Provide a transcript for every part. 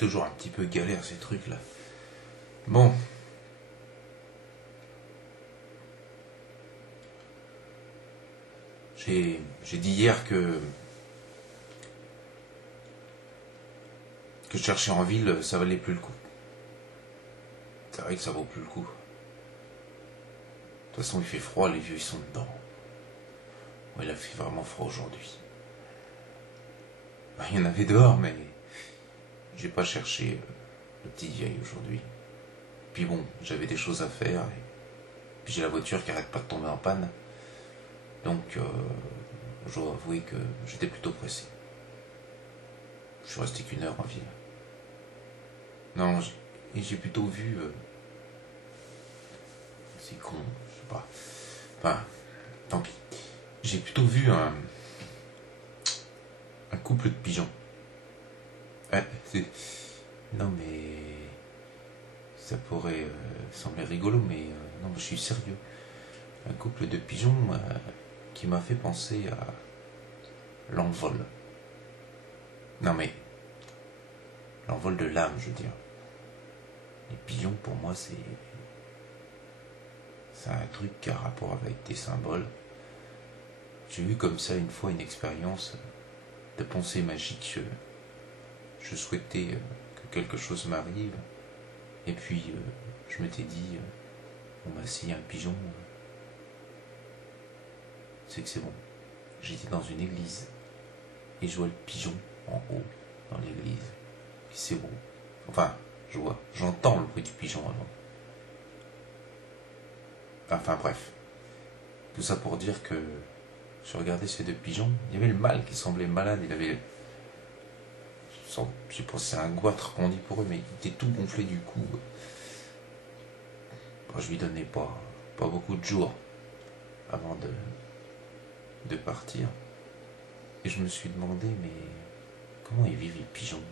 toujours un petit peu galère ces trucs-là. Bon. J'ai dit hier que chercher en ville, ça valait plus le coup. C'est vrai que ça vaut plus le coup. De toute façon, il fait froid, les vieux ils sont dedans. Ouais, il a fait vraiment froid aujourd'hui. Il y en avait dehors, mais j'ai pas cherché le petit vieil aujourd'hui. Puis bon, j'avais des choses à faire. Et puis j'ai la voiture qui arrête pas de tomber en panne. Donc, je dois avouer que j'étais plutôt pressé. Je suis resté qu'1 heure en ville. Non, j'ai plutôt vu... c'est con, je sais pas. Enfin, tant pis. J'ai plutôt vu un couple de pigeons. Non mais... Ça pourrait sembler rigolo, mais non, je suis sérieux. Un couple de pigeons qui m'a fait penser à l'envol. Non mais... L'envol de l'âme, je veux dire. Les pigeons, pour moi, c'est un truc qui a rapport avec des symboles. J'ai eu comme ça une fois une expérience de pensée magique. Je souhaitais que quelque chose m'arrive. Et puis, je m'étais dit, bon bah s'il y a un pigeon, c'est que c'est bon. J'étais dans une église. Et je vois le pigeon en haut, dans l'église. Et c'est beau. Enfin, j'entends le bruit du pigeon avant. Enfin bref. Tout ça pour dire que je regardais ces 2 pigeons. Il y avait le mâle qui semblait malade. Il avait... Je sais pas si c'est un goitre qu'on dit pour eux, mais il était tout gonflé du cou. Je lui donnais pas beaucoup de jours avant de partir. Et je me suis demandé, mais comment ils vivent les pigeons?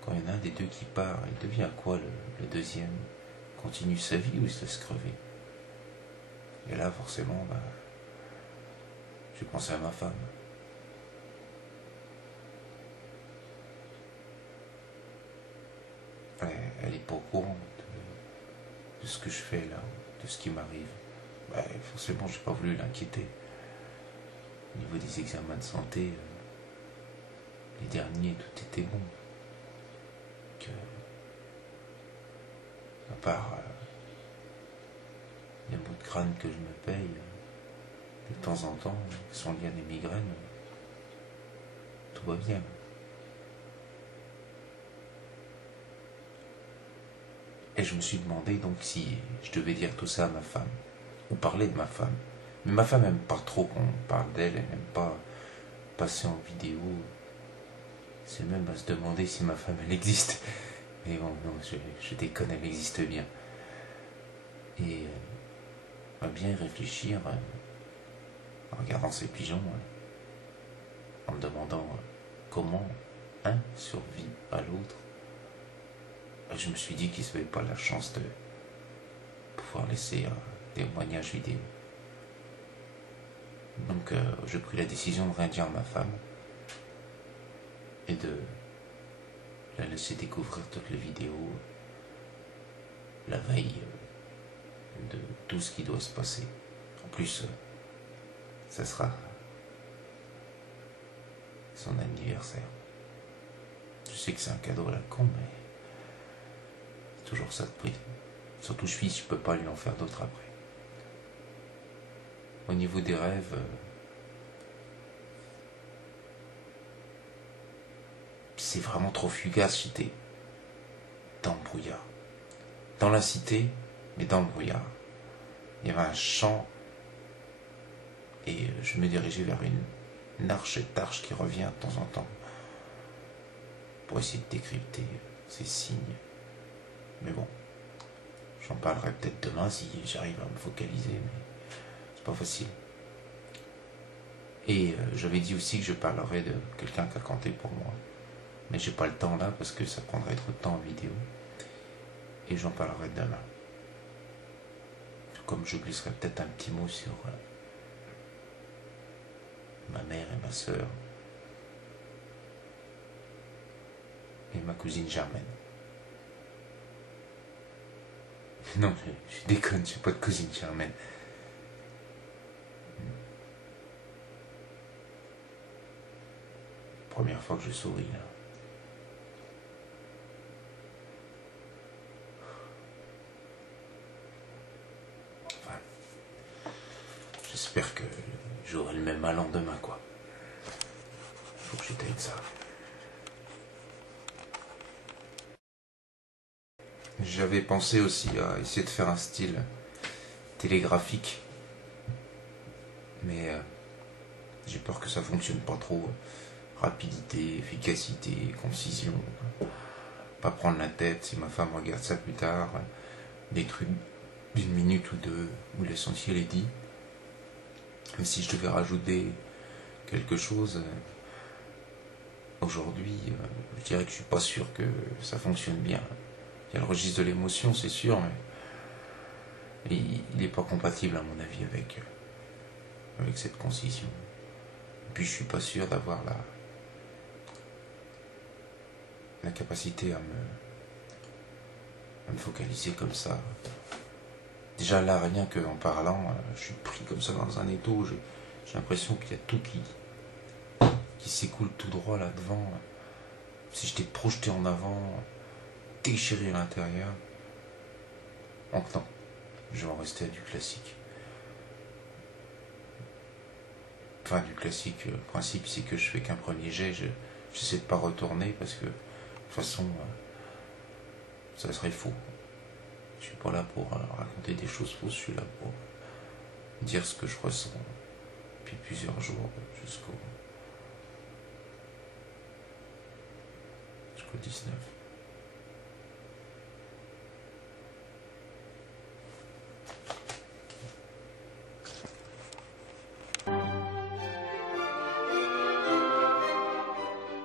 Quand il y en a un des 2 qui part, il devient quoi le deuxième? Continue sa vie ou il se laisse crever? Et là, forcément, j'ai pensé à ma femme. Elle est pas au courant de ce que je fais là, de ce qui m'arrive. Forcément, j'ai pas voulu l'inquiéter. Au niveau des examens de santé, les derniers, tout était bon. À part les maux de crâne que je me paye de temps en temps, qui sont liés à des migraines, tout va bien. Et je me suis demandé donc si je devais dire tout ça à ma femme, ou parler de ma femme. Mais ma femme n'aime pas trop qu'on parle d'elle, elle n'aime pas passer en vidéo. C'est même à se demander si ma femme elle existe. Mais bon, non, je déconne, elle existe bien. Et à bien y réfléchir en regardant ces pigeons, en me demandant comment un survit à l'autre. Je me suis dit qu'ils n'avaient pas la chance de pouvoir laisser un témoignage vidéo. Donc j'ai pris la décision de rien dire à ma femme et de la laisser découvrir toutes les vidéos la veille de tout ce qui doit se passer. En plus, ça sera son anniversaire. Je sais que c'est un cadeau à la con, mais c'est toujours ça de prix. Surtout je peux pas lui en faire d'autres après. Au niveau des rêves, c'est vraiment trop fugace. J'étais dans le brouillard. Dans la cité, mais dans le brouillard. Il y avait un champ et je me dirigeais vers une arche qui revient de temps en temps pour essayer de décrypter ces signes. Mais bon, j'en parlerai peut-être demain si j'arrive à me focaliser, mais c'est pas facile. Et j'avais dit aussi que je parlerais de quelqu'un qui a compté pour moi. Mais j'ai pas le temps là parce que ça prendrait trop de temps en vidéo. Et j'en parlerai demain. Comme je glisserai peut-être un petit mot sur ma mère et ma sœur. et ma cousine Germaine. Non, je déconne, j'ai pas de cousine Germaine. Première fois que je souris là. Enfin, j'espère que j'aurai le même allant demain, quoi. Faut que j'éteigne ça. J'avais pensé aussi à essayer de faire un style télégraphique, mais j'ai peur que ça fonctionne pas trop. Rapidité, efficacité, concision, pas prendre la tête si ma femme regarde ça plus tard, des trucs d'une minute ou deux où l'essentiel est dit. Mais si je devais rajouter quelque chose, aujourd'hui, je dirais que je suis pas sûr que ça fonctionne bien. Il y a le registre de l'émotion, c'est sûr, mais il n'est pas compatible à mon avis avec cette concision. Et puis je suis pas sûr d'avoir la capacité à me focaliser comme ça. Déjà là, rien qu'en parlant, je suis pris comme ça dans un étau, j'ai l'impression qu'il y a tout qui s'écoule tout droit là devant. Si j'étais projeté en avant, déchiré à l'intérieur. Donc non, je vais en rester à du classique. Enfin, du classique, le principe c'est que je fais qu'un premier jet, j'essaie de pas retourner parce que de toute façon, ça serait faux. Je suis pas là pour raconter des choses fausses, je suis là pour dire ce que je ressens depuis plusieurs jours jusqu'au 19.